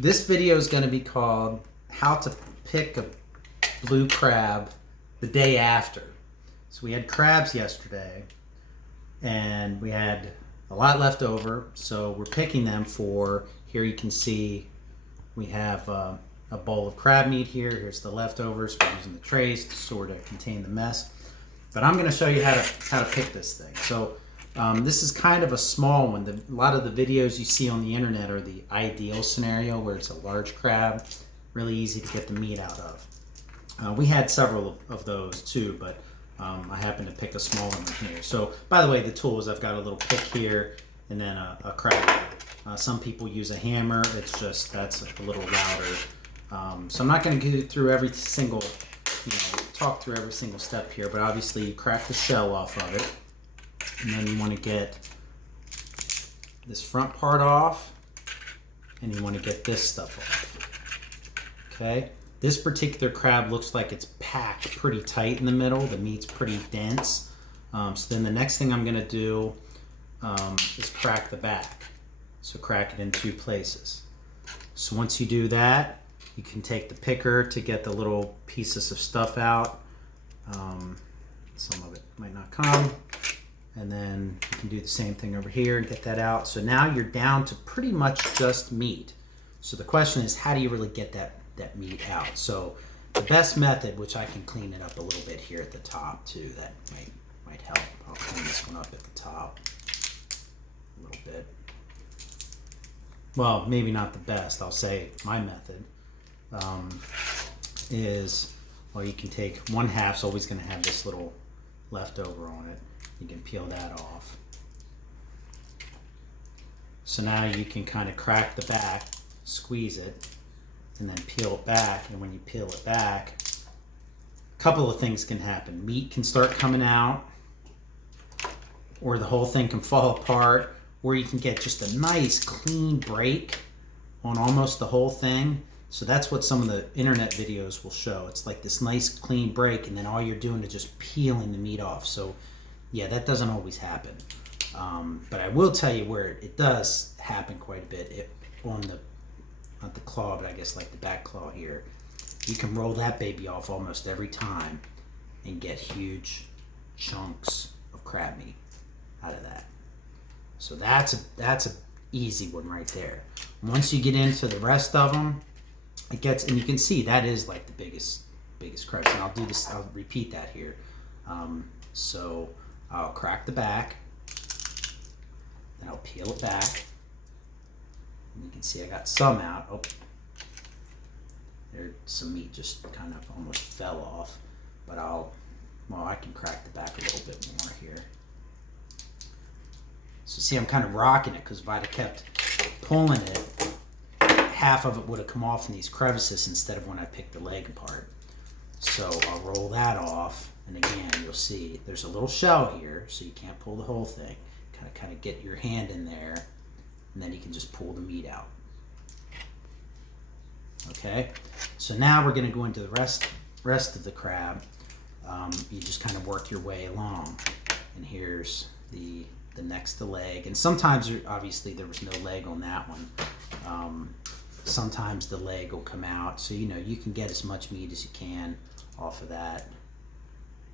This video is going to be called How to Pick a Blue Crab the Day After. So we had crabs yesterday and we had a lot left over, so we're picking them for, here you can see we have a bowl of crab meat here. Here's the leftovers. We're using the trays to sort of contain the mess. But I'm going to show you how to pick this thing. So this is kind of a small one. A lot of the videos you see on the internet are the ideal scenario where it's a large crab, really easy to get the meat out of. We had several of those too, but I happened to pick a smaller one here. So by the way, the tools, I've got a little pick here and then a crab. Some people use a hammer. It's just, that's a little louder. So I'm not going to go through every single, talk through every single step here, but obviously you crack the shell off of it. And then you want to get this front part off, and you want to get this stuff off. Okay? This particular crab looks like it's packed pretty tight in the middle. The meat's pretty dense. So then the next thing I'm going to do is crack the back. So crack it in two places. So once you do that, you can take the picker to get the little pieces of stuff out. Some of it might not come. And then you can do the same thing over here and get that out. So now you're down to pretty much just meat. So the question is, how do you really get that meat out? So the best method, which I can clean it up a little bit here at the top too, that might help. I'll clean this one up at the top a little bit. Well, maybe not the best. I'll say my method is, well, you can take 1/2, is always going to have this little leftover on it. You can peel that off. So now you can kind of crack the back, squeeze it, and then peel it back. And when you peel it back, a couple of things can happen. Meat can start coming out, or the whole thing can fall apart, or you can get just a nice clean break on almost the whole thing. So that's what some of the internet videos will show. It's like this nice clean break, and then all you're doing is just peeling the meat off. So yeah, that doesn't always happen. But I will tell you where it does happen quite a bit. On the, not the claw, but I guess like the back claw here. You can roll that baby off almost every time and get huge chunks of crab meat out of that. So that's a easy one right there. Once you get into the rest of them, it gets, and you can see that is like the biggest crab. And I'll do this, I'll repeat that here. So I'll crack the back, then I'll peel it back, and you can see I got some out. Oh, there's some meat just kind of almost fell off, but I can crack the back a little bit more here. So see, I'm kind of rocking it, because if I'd have kept pulling it, half of it would have come off in these crevices instead of when I picked the leg apart. So I'll roll that off. And again, you'll see there's a little shell here, so you can't pull the whole thing. Kind of get your hand in there, and then you can just pull the meat out. Okay, so now we're going to go into the rest of the crab. You just kind of work your way along, and here's the next to leg. And sometimes, obviously, there was no leg on that one. Sometimes the leg will come out, so you can get as much meat as you can off of that.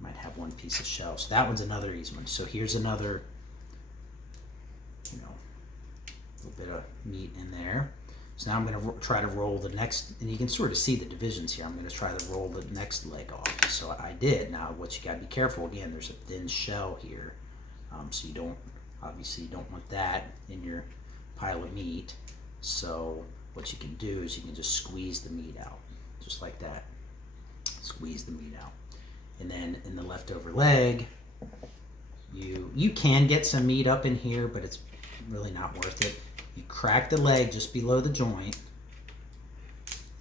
Might have one piece of shell. So that one's another easy one. So here's another, little bit of meat in there. So now I'm going to try to roll the next, and you can sort of see the divisions here. I'm going to try to roll the next leg off. So I did. Now what you got to be careful, again, there's a thin shell here. So you don't want that in your pile of meat. So what you can do is you can just squeeze the meat out, just like that. Squeeze the meat out. And then in the leftover leg, you can get some meat up in here, but it's really not worth it. You crack the leg just below the joint,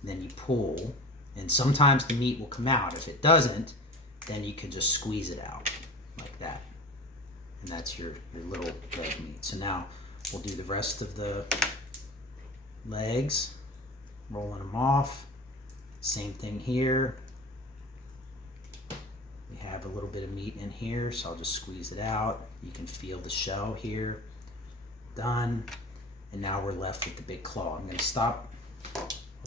then you pull, and sometimes the meat will come out. If it doesn't, then you can just squeeze it out like that. And that's your little leg meat. So now we'll do the rest of the legs, rolling them off. Same thing here. We have a little bit of meat in here, so I'll just squeeze it out. You can feel the shell here. Done. And now we're left with the big claw. I'm going to stop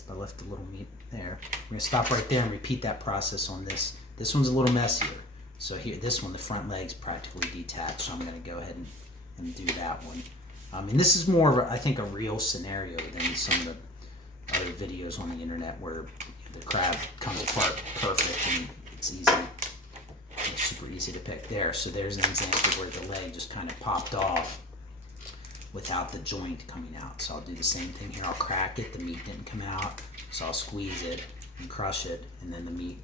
I left a little meat there. We're gonna stop right there and repeat that process on this. This one's a little messier. So here, this one, the front leg's practically detached. So I'm gonna go ahead and do that one. And this is more of a, I think, a real scenario than some of the other videos on the internet where the crab comes apart perfect and it's easy. It's super easy to pick there. So there's an example where the leg just kind of popped off without the joint coming out. So I'll do the same thing here. I'll crack it. The meat didn't come out. So I'll squeeze it and crush it, and then the meat,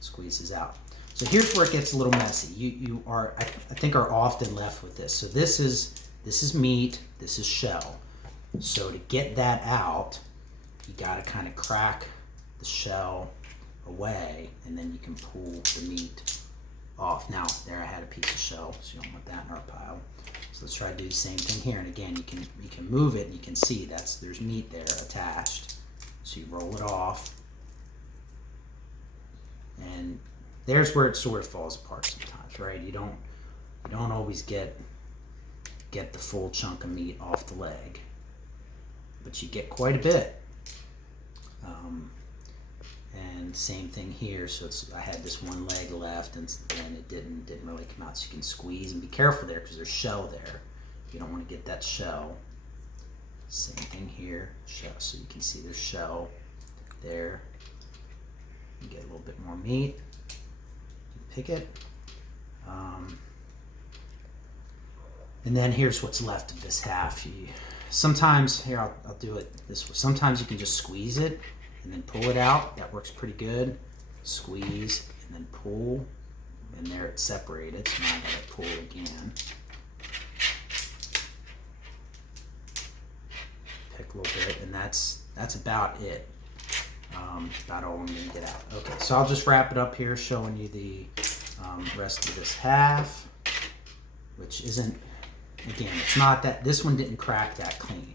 squeezes out. So here's where it gets a little messy. You are, I think, are often left with this. So this is meat. This is shell. So to get that out, you got to kind of crack the shell away, and then you can pull the meat off. Now there I had a piece of shell, so you don't want that in our pile. So let's try to do the same thing here. And again, you can move it, and you can see there's meat there attached. So you roll it off, and there's where it sort of falls apart sometimes, right? You don't always get the full chunk of meat off the leg, but you get quite a bit. And same thing here. So I had this one leg left, and it didn't really come out. So you can squeeze and be careful there because there's shell there. You don't want to get that shell. Same thing here, shell. So you can see there's shell there. You get a little bit more meat. Pick it. And then here's what's left of this half. Sometimes, here I'll do it this way. Sometimes you can just squeeze it and then pull it out. That works pretty good. Squeeze and then pull, and there it's separated. So now I gotta pull again. Pick a little bit, and that's about it. About all I'm gonna get out. Okay, so I'll just wrap it up here, showing you the rest of this half, which isn't, again, it's not that, this one didn't crack that clean.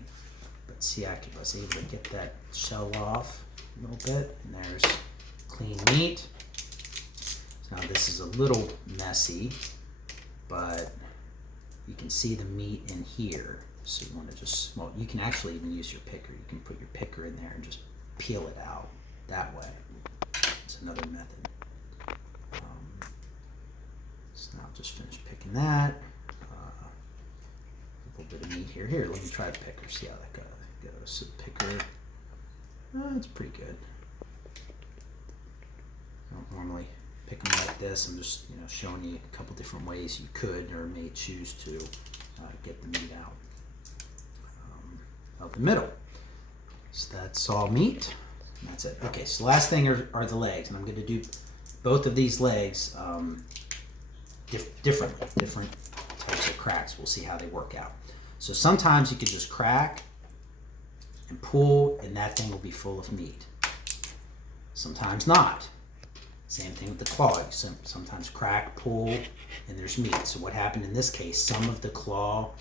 But see, I was able to get that shell off a little bit, and there's clean meat. So now this is a little messy, but you can see the meat in here. So you want to just, well, you can actually even use your picker. You can put your picker in there and just peel it out that way. It's another method. So now I'll just finish picking that. A little bit of meat here. Here, let me try the picker, see how that goes. So the picker, it's pretty good. I don't normally pick them like this. I'm just showing you a couple different ways you could or may choose to get the meat out of the middle. So that's all meat. And that's it. Okay, so the last thing are the legs, and I'm going to do both of these legs different types of cracks. We'll see how they work out. So sometimes you can just crack and pull, and that thing will be full of meat. Sometimes not. Same thing with the claw. Sometimes crack, pull, and there's meat. So what happened in this case, some of the claw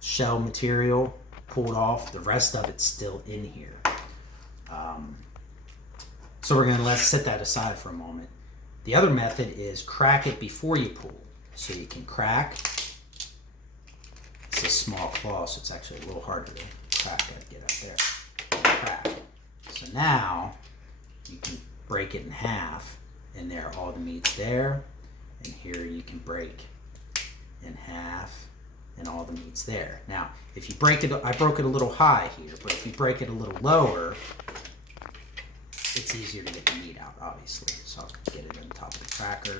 shell material pulled off, the rest of it's still in here. So we're going to let's set that aside for a moment. The other method is crack it before you pull. So you can crack. It's a small claw, so it's actually a little harder to crack. Gotta get up there. Crack. So now you can break it in half, and there all the meat's there. And here you can break in half, and all the meat's there. Now, if you break it, I broke it a little high here, but if you break it a little lower, it's easier to get the meat out, obviously. So I'll get it on top of the cracker.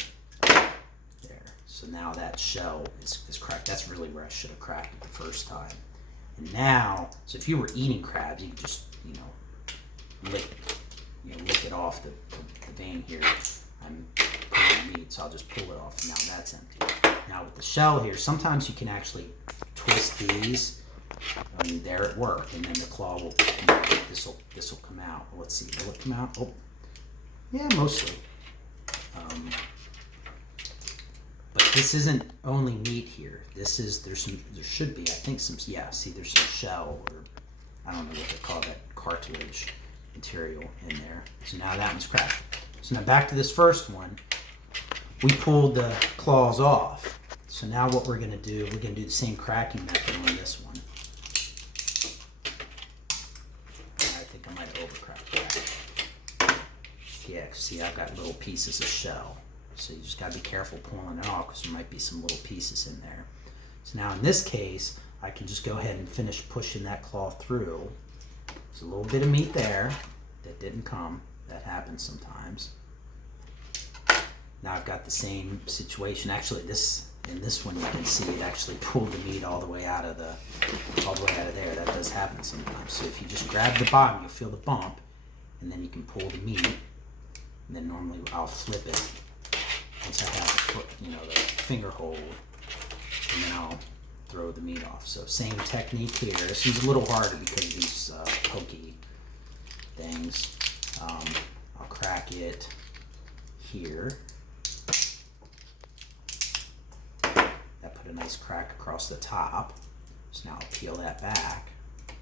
There. So now that shell is cracked. That's really where I should have cracked it the first time. And now, so if you were eating crabs, you could just, lick it off the vein here. I'm pulling meat, so I'll just pull it off. And now that's empty. Now with the shell here, sometimes you can actually twist these. There it worked, and then the claw will, this will come out. Let's see, will it come out? Oh, yeah, mostly. But this isn't only meat here. There should be, I think see, there's some shell, or I don't know what they call that, cartilage material in there. So now that one's cracked. So now back to this first one. We pulled the claws off. So now what we're going to do, we're going to do the same cracking method on this one. I I might have overcracked that. Yeah, see, I've got little pieces of shell. So you just gotta be careful pulling it off because there might be some little pieces in there. So now in this case, I can just go ahead and finish pushing that cloth through. There's a little bit of meat there that didn't come. That happens sometimes. Now I've got the same situation. Actually, in this one you can see it actually pulled the meat all the way out of there. That does happen sometimes. So if you just grab the bottom, you'll feel the bump, and then you can pull the meat. And then normally I'll flip it once I have the foot, the finger hold, and then I'll throw the meat off. So same technique here. This one's a little harder because of these pokey things. I'll crack it here. That put a nice crack across the top. So now I'll peel that back. You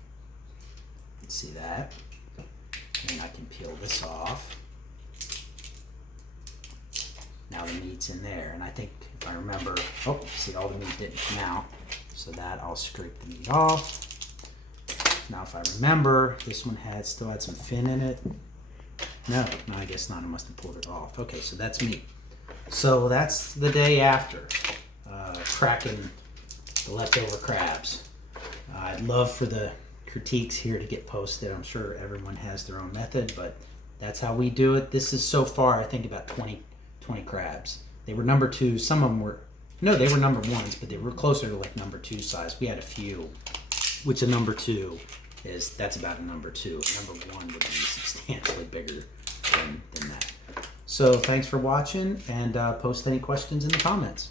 can see that. And then I can peel this off. Now the meat's in there, and I think if I remember, see, all the meat didn't come out, so that I'll scrape the meat off. Now if I remember, this one still had some fin in it. No, I guess not. I must have pulled it off. Okay, so that's meat. So that's the day after cracking the leftover crabs. I'd love for the critiques here to get posted. I'm sure everyone has their own method, but that's how we do it. This is so far, I think, about 20 crabs. They were number 2. Some of them were, no, they were number 1s, but they were closer to like number 2 size. We had a few, which a number 2 that's about a number 2. A number 1 would be substantially bigger than that. So thanks for watching, and post any questions in the comments.